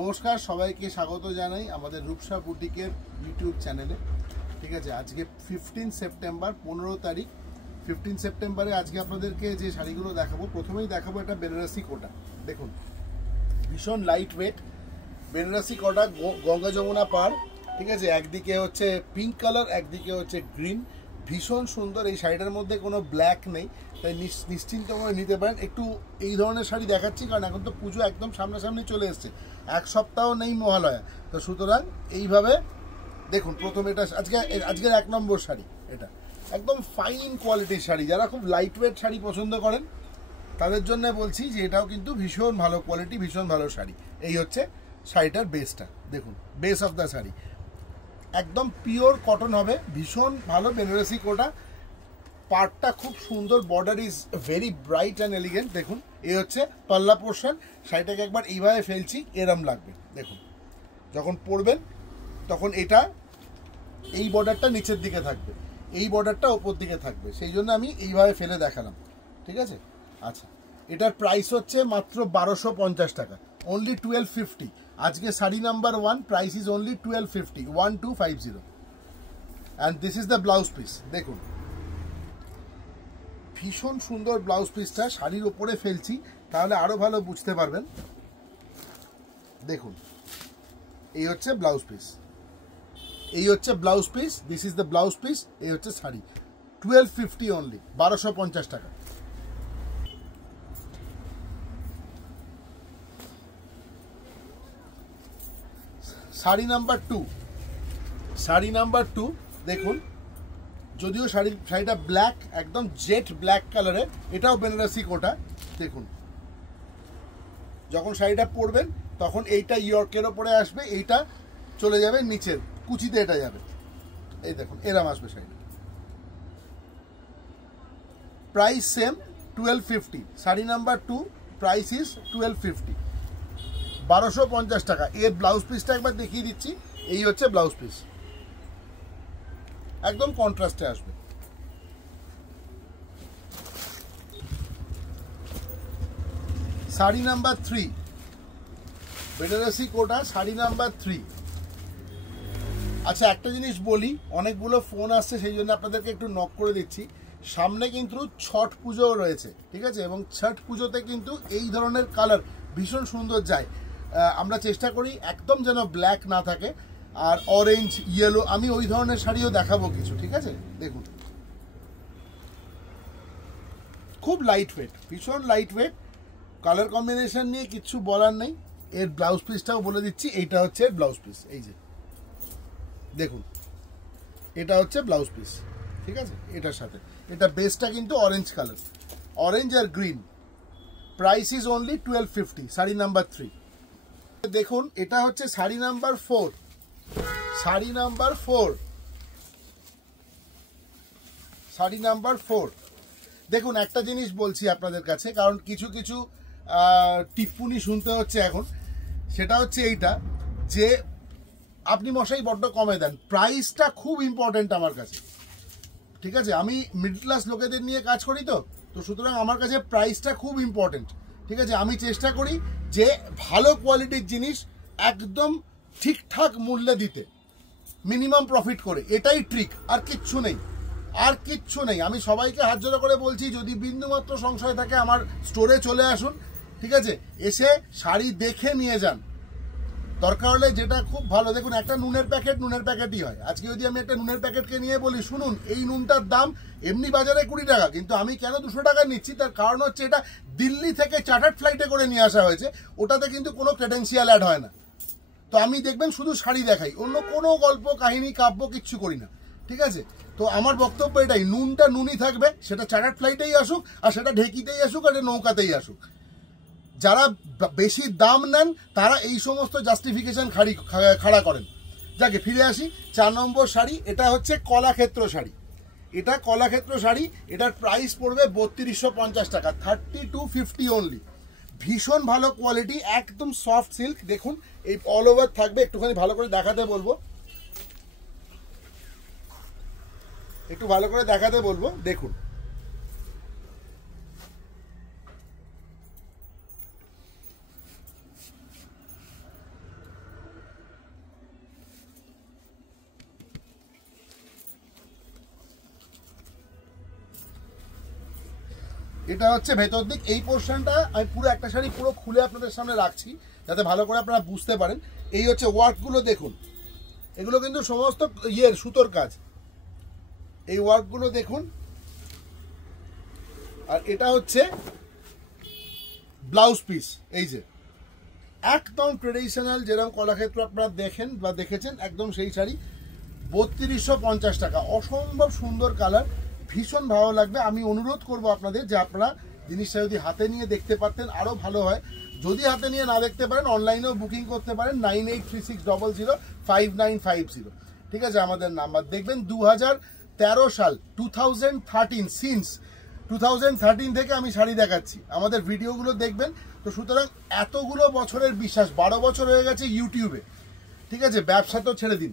নমস্কার, সবাইকে স্বাগত জানাই আমাদের রূপসা বুটিকের ইউটিউব চ্যানেলে। ঠিক আছে, আজকে 15 সেপ্টেম্বর 15 তারিখ 15 সেপ্টেম্বরে আজকে আপনাদেরকে যে শাড়িগুলো দেখাবো, প্রথমেই দেখাবো একটা বেনারসি কোটা। দেখুন, ভীষণ লাইট ওয়েট বেনারসি কোটা, গঙ্গা যমুনা পার। ঠিক আছে, একদিকে হচ্ছে পিঙ্ক কালার, একদিকে হচ্ছে গ্রিন, ভীষণ সুন্দর। এই শাড়িটার মধ্যে কোনো ব্ল্যাক নেই, তাই নিশ্চিন্ত করে নিতে পারেন। একটু এই ধরনের শাড়ি দেখাচ্ছি কারণ এখন তো পুজো একদম সামনাসামনি চলে এসছে, এক সপ্তাহ নেই মহালয়া, তো সুতরাং এইভাবে দেখুন। প্রথম এটা আজকের 1 নম্বর শাড়ি, এটা একদম ফাইন কোয়ালিটির শাড়ি। যারা খুব লাইট ওয়েট শাড়ি পছন্দ করেন তাদের জন্য বলছি যে এটাও কিন্তু ভীষণ ভালো কোয়ালিটি, ভীষণ ভালো শাড়ি। এই হচ্ছে শাড়িটার বেসটা, দেখুন বেস অফ দ্য শাড়ি একদম পিওর কটন হবে, ভীষণ ভালো বেনারসি কোটা। পার্টটা খুব সুন্দর, border is very bright and elegant. দেখুন, এই হচ্ছে পাল্লা পোর্শন। শাড়িটাকে একবার এইভাবে ফেলছি, এরম লাগবে। দেখুন, যখন পরবেন তখন এটা এই বর্ডারটা নিচের দিকে থাকবে, এই বর্ডারটা ওপর দিকে থাকবে, সেই জন্য আমি এইভাবে ফেলে দেখালাম। ঠিক আছে, আচ্ছা, এটার প্রাইস হচ্ছে মাত্র 1250 টাকা, অনলি 1250। আজকে sari number 1, price is only 1250, 1250। And this is the blouse piece. দেখুন, ভীষণ সুন্দর ব্লাউজ পিসটা, শাড়ির ওপরে ফেলছি তাহলে আরো ভালো বুঝতে পারবেন। দেখুন, এই হচ্ছে ব্লাউজ পিস, এই হচ্ছে blouse piece, this is the blouse piece. এই হচ্ছে শাড়ি, 1250 অনলি, 1250 টাকা। শাড়ি নাম্বার 2, শাড়ি নাম্বার 2 দেখুন, যদিও শাড়িটা ব্ল্যাক, একদম জেট ব্ল্যাক কালারের, এটাও বেনারসি কোটা। দেখুন, যখন শাড়িটা পরবেন তখন এইটা ইয়র্কের ওপরে আসবে, এইটা চলে যাবে নিচের কুচিতে, এটা যাবে। এই দেখুন, এরম আসবে শাড়িটা। Price same, 1250। Sari number 2, price is 1250, 1250 টাকা। এর ব্লাউজ পিসটা একবার দেখিয়ে দিচ্ছি। এই হচ্ছে ব্লাউজ পিস, একদম কন্ট্রাস্টে আসবে। শাড়ি নাম্বার 3, বেনারসি কোটা, শাড়ি নাম্বার 3। আচ্ছা, একটা জিনিস বলি, অনেকগুলো ফোন আসছে সেই জন্য আপনাদেরকে একটু নক করে দিচ্ছি। সামনে কিন্তু ছট পুজো রয়েছে, ঠিক আছে, এবং ছট পুজোতে কিন্তু এই ধরনের কালার ভীষণ সুন্দর যায়। আমরা চেষ্টা করি একদম যেন ব্ল্যাক না থাকে, আর অরেঞ্জ, ইয়েলো, আমি ওই ধরনের শাড়িও দেখাবো কিছু। ঠিক আছে, দেখুন, খুব লাইট ওয়েট, ভীষণ লাইট ওয়েট। কালার কম্বিনেশন নিয়ে কিচ্ছু বলার নেই। এর ব্লাউজ পিসটাও বলে দিচ্ছি, এইটা হচ্ছে এর ব্লাউজ পিস। এই যে দেখুন, এটা হচ্ছে ব্লাউজ পিস। ঠিক আছে, এটার সাথে এটা বেসটা কিন্তু অরেঞ্জ কালার, অরেঞ্জ আর green. Price is only 1250, sari number 3। দেখুন, এটা হচ্ছে sari number 4, sari number 4, sari number 4। দেখুন, একটা জিনিস বলছি আপনাদের কাছে, কারণ কিছু কিছু টিপ্পনি শুনতে হচ্ছে এখন। সেটা হচ্ছে এইটা যে আপনি মশাই বড্ড কমে দেন। প্রাইসটা খুব ইম্পর্টেন্ট আমার কাছে। ঠিক আছে, আমি মিডল ক্লাস লোকেদের নিয়ে কাজ করি, তো সুতরাং আমার কাছে প্রাইসটা খুব ইম্পর্টেন্ট। ঠিক আছে, আমি চেষ্টা করি যে ভালো কোয়ালিটির জিনিস একদম ঠিকঠাক মূল্যে দিতে, মিনিমাম প্রফিট করে। এটাই ট্রিক, আর কিচ্ছু নেই, আর কিচ্ছু নেই। আমি সবাইকে হাত জোড়া করে বলছি, যদি বিন্দুমাত্র সংশয় থাকে আমার স্টোরে চলে আসুন। ঠিক আছে, এসে শাড়ি দেখে নিয়ে যান। দরকার হলে যেটা খুব ভালো, দেখুন, একটা নুনের প্যাকেটই হয়। আজকে যদি আমি একটা নুনের প্যাকেটকে নিয়ে বলি, শুনুন, এই নুনটার দাম এমনি বাজারে 20 টাকা, কিন্তু আমি কেন 200 টাকা নিচ্ছি, তার কারণ হচ্ছে এটা দিল্লি থেকে চার্টার্ড ফ্লাইটে করে নিয়ে আসা হয়েছে, ওটাতে কিন্তু কোনো ক্রেডেন্সিয়াল অ্যাড হয় না। তো আমি দেখবেন শুধু শাড়ি দেখাই, অন্য কোনো গল্প কাহিনী কাব্য কিচ্ছু করি না। ঠিক আছে, তো আমার বক্তব্য এটাই, নুনটা নুনই থাকবে, সেটা চার্টার্ড ফ্লাইটেই আসুক, আর সেটা ঢেকিতেই আসুক, আর নৌকাতেই আসুক। যারা বেশি দাম নেন তারা এই সমস্ত জাস্টিফিকেশন খাড়া করেন। যাকে ফিরে আসি, 4 নম্বর শাড়ি, এটা হচ্ছে কলাক্ষেত্র শাড়ি। এটা কলাক্ষেত্র শাড়ি, এটার প্রাইস পড়বে 3250 টাকা, 3250 অনলি। ভীষণ ভালো কোয়ালিটি, একদম সফট সিল্ক। দেখুন, এই অল ওভার থাকবে, একটুখানি ভালো করে দেখাতে বলবো, একটু ভালো করে দেখাতে বলবো। দেখুন, এটা হচ্ছে ভেতর দিক। এই পোর্শনটা আমি পুরো একটা শাড়ি পুরো খুলে আপনাদের সামনে রাখছি যাতে ভালো করে আপনারা বুঝতে পারেন। এই হচ্ছে ওয়ার্কগুলো দেখুন, এগুলো কিন্তু সমস্ত সুতোর কাজ। এই ওয়ার্কগুলো দেখুন। আর এটা হচ্ছে ব্লাউজ পিস, এই যে একদম ট্রেডিশনাল যেরকম কলাক্ষেত্র আপনারা দেখেন বা দেখেছেন, একদম সেই শাড়ি। 3250 টাকা, অসম্ভব সুন্দর কালার, ভীষণ ভালো লাগবে। আমি অনুরোধ করব আপনাদের যে আপনারা জিনিসটা যদি হাতে নিয়ে দেখতে পারতেন আরও ভালো হয়। যদি হাতে নিয়ে না দেখতে পারেন অনলাইনেও বুকিং করতে পারেন 9836005950, ঠিক আছে আমাদের নাম্বার। দেখবেন 2013 সাল 2013 সিন্স 2013 থেকে আমি শাড়ি দেখাচ্ছি, আমাদের ভিডিওগুলো দেখবেন। তো সুতরাং এতগুলো বছরের বিশ্বাস, 12 বছর হয়ে গেছে ইউটিউবে, ঠিক আছে, ব্যবসা তো ছেড়ে দিন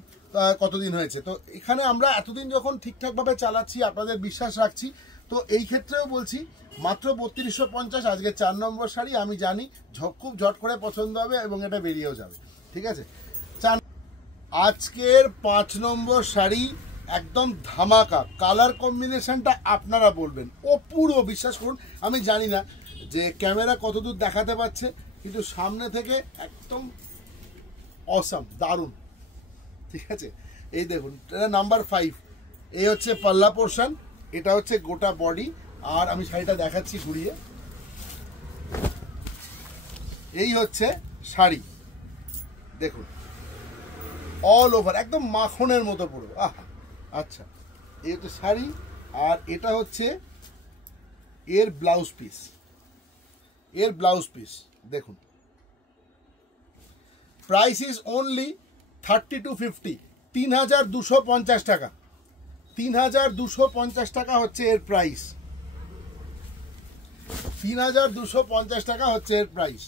কতদিন হয়েছে। তো এখানে আমরা এতদিন যখন ঠিকঠাকভাবে চালাচ্ছি, আপনাদের বিশ্বাস রাখছি, তো এই ক্ষেত্রেও বলছি মাত্র 3250। আজকে 4 নম্বর শাড়ি, আমি জানি খুব ঝট করে পছন্দ হবে এবং এটা বেরিয়েও যাবে, ঠিক আছে। আজকের 5 নম্বর শাড়ি একদম ধামাকা, কালার কম্বিনেশনটা আপনারা বলবেন অপূর্ব, বিশ্বাস করুন। আমি জানি না যে ক্যামেরা কতদূর দেখাতে পারছে, কিন্তু সামনে থেকে একদম অসাম, দারুণ, ঠিক আছে। এই দেখুন, এটা নাম্বার 5। এই হচ্ছে পাল্লা পোর্শন, এটা হচ্ছে গোটা বডি। আর আমি শাড়িটা দেখাচ্ছি ঘুরিয়ে। এই হচ্ছে শাড়ি, দেখুন অল ওভার একদম মাখনের মতো পুরো, আহা। আচ্ছা, এই হচ্ছে শাড়ি, আর এটা হচ্ছে এর ব্লাউজ পিস। এর ব্লাউজ পিস দেখুন, প্রাইস ইজ অনলি 3250, 3250 টাকা। 3250 টাকা হচ্ছে এর প্রাইস, 3250 টাকা হচ্ছে এর প্রাইস।